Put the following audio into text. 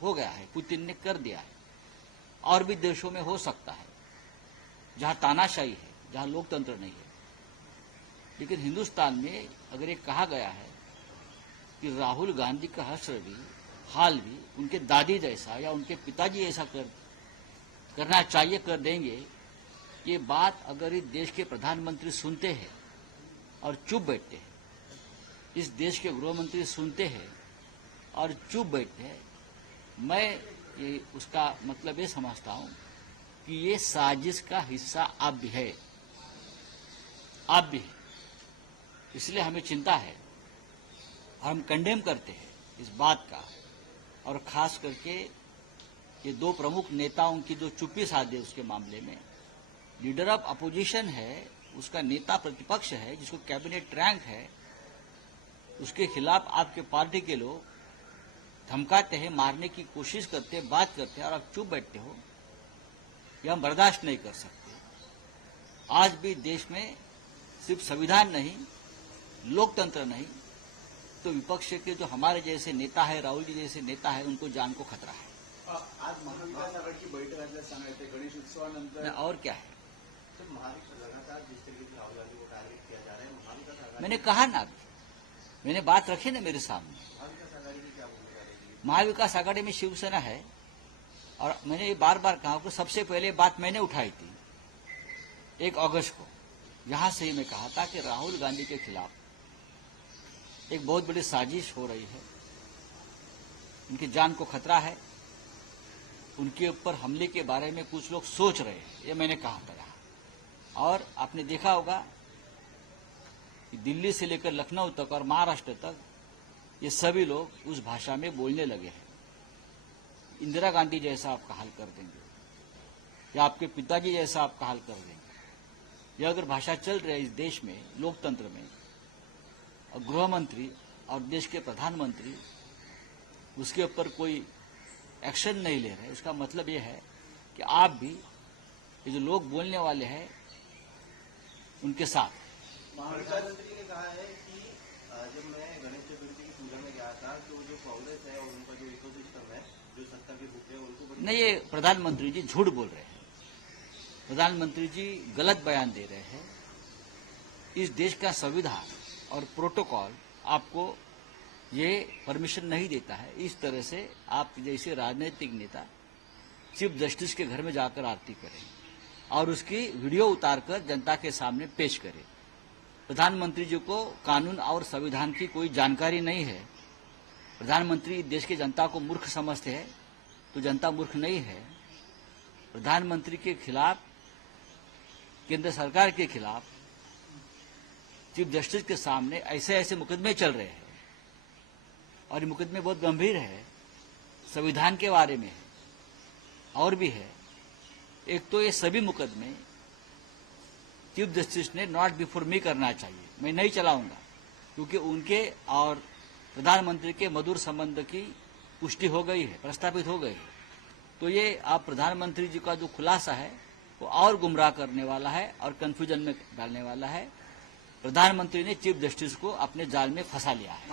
हो गया है, पुतिन ने कर दिया है। और भी देशों में हो सकता है जहां तानाशाही है, जहां लोकतंत्र नहीं है। लेकिन हिंदुस्तान में अगर ये कहा गया है कि राहुल गांधी का हश्र भी हाल भी उनके दादी जैसा या उनके पिताजी ऐसा करना चाहिए, कर देंगे, ये बात अगर इस देश के प्रधानमंत्री सुनते हैं और चुप बैठते हैं, इस देश के गृह मंत्री सुनते हैं और चुप बैठते हैं, मैं ये उसका मतलब ये समझता हूं कि ये साजिश का हिस्सा आप भी है, आप भी है। इसलिए हमें चिंता है, हम कंडेम करते हैं इस बात का। और खास करके ये दो प्रमुख नेताओं की जो चुप्पी साधे उसके मामले में, लीडर ऑफ अपोजिशन है, उसका नेता प्रतिपक्ष है, जिसको कैबिनेट रैंक है, उसके खिलाफ आपके पार्टी के लोग धमकाते हैं, मारने की कोशिश करते हैं, बात करते हैं, और आप चुप बैठते हो, यह हम बर्दाश्त नहीं कर सकते। आज भी देश में सिर्फ संविधान नहीं, लोकतंत्र नहीं, तो विपक्ष के जो हमारे जैसे नेता है, राहुल जी जैसे नेता है, उनको जान को खतरा है। आज महाविकास आघाडीची बैठक असल्याचं सांगायचे गणेश उत्सवानंतर और क्या है, तो लगातार जिस तरीके से राहुल गांधी को टारगेट किया जा रहा है, महाविकास आघाड़ी मैंने कहा ना, मैंने बात रखी ना मेरे सामने। महाविकास आघाड़ी की क्या भूमिका रहेगी? महाविकास आघाड़ी में शिवसेना है, और मैंने ये बार बार कहा कि सबसे पहले बात मैंने उठाई थी 1 अगस्त को। यहां से ही मैं कहा था कि राहुल गांधी के खिलाफ एक बहुत बड़ी साजिश हो रही है, उनकी जान को खतरा है, उनके ऊपर हमले के बारे में कुछ लोग सोच रहे हैं, ये मैंने कहा था यहाँ। और आपने देखा होगा कि दिल्ली से लेकर लखनऊ तक और महाराष्ट्र तक ये सभी लोग उस भाषा में बोलने लगे हैं। इंदिरा गांधी जैसा आपका हाल कर देंगे, या आपके पिताजी जैसा आपका हाल कर देंगे। यह अगर भाषा चल रही है इस देश में, लोकतंत्र में, और गृह मंत्री और देश के प्रधानमंत्री उसके ऊपर कोई एक्शन नहीं ले रहे, उसका मतलब यह है कि आप भी ये जो लोग बोलने वाले हैं उनके साथ। प्रधानमंत्री ने कहा है कि जब मैं गणेश चतुर्थी की पूजा में गया था, तो जो कांग्रेस है और उनका जो इकोसिस्टम है, जो सत्ता के भूखे हैं, उनको नहीं, ये प्रधानमंत्री जी झूठ बोल रहे हैं, प्रधानमंत्री जी गलत बयान दे रहे हैं। इस देश का संविधान और प्रोटोकॉल आपको ये परमिशन नहीं देता है इस तरह से आप जैसे राजनीतिक नेता चीफ जस्टिस के घर में जाकर आरती करें और उसकी वीडियो उतारकर जनता के सामने पेश करें। प्रधानमंत्री जी को कानून और संविधान की कोई जानकारी नहीं है। प्रधानमंत्री देश की जनता को मूर्ख समझते हैं, तो जनता मूर्ख नहीं है। प्रधानमंत्री के खिलाफ, केंद्र सरकार के खिलाफ चीफ जस्टिस के सामने ऐसे ऐसे मुकदमे चल रहे हैं, और ये मुकदमे बहुत गंभीर है, संविधान के बारे में है और भी है। एक तो ये सभी मुकदमे चीफ जस्टिस ने नॉट बिफोर मी करना चाहिए, मैं नहीं चलाऊंगा, क्योंकि उनके और प्रधानमंत्री के मधुर संबंध की पुष्टि हो गई है, प्रस्तापित हो गई है। तो ये आप प्रधानमंत्री जी का जो खुलासा है वो और गुमराह करने वाला है और कंफ्यूजन में डालने वाला है। प्रधानमंत्री ने चीफ जस्टिस को अपने जाल में फंसा लिया है।